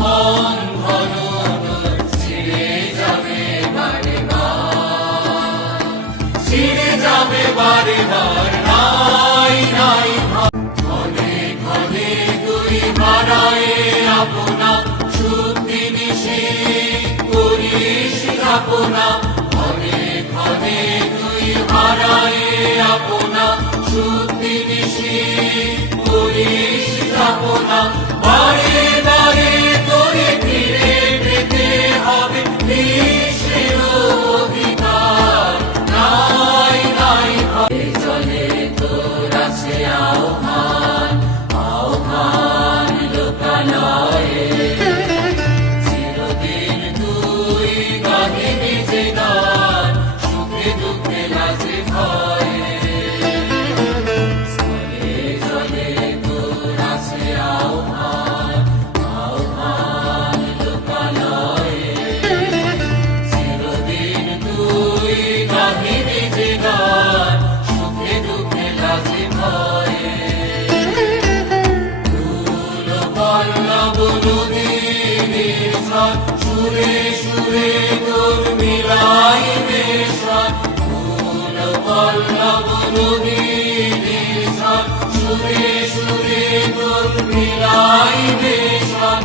মন ঘন ছিঁড়ে যাবে বারে বার, ছিঁড়ে যাবে বারে বার, নাই নাই ঘনে ঘনে দুই হারায়ে আপনা, সুখে নিশে করিস যাপনা, ঘনে ঘনে দুই হারায়ে আপনা, সুখে নিশে করিস যাপনা, বারে বারে তোরে ফিরে পেতে হবে বিশ্বের অধিকার, নাই নাই ভয়ে চলে তোর আছে আহ্বান, আহ্বান লোকালয়ে, চিরদিন তুই গাহিবি যে গান, সুখে দুঃখে লাজে ভয়ে, স্থলে জলে তোর আছে আহ্বান, আহ্বান লোকালয়ে, চিরদিন তুই গাহিবি যে গান, সুখে দুঃখে লাজে ভয়ে। ফুল পল্লব নদীর ছল, সুরে সুরে তোর মিলাইবে স্বর, ফুল পল্লব নদীর ছল, সুরে সুরে তোর মিলাইবে স্বর,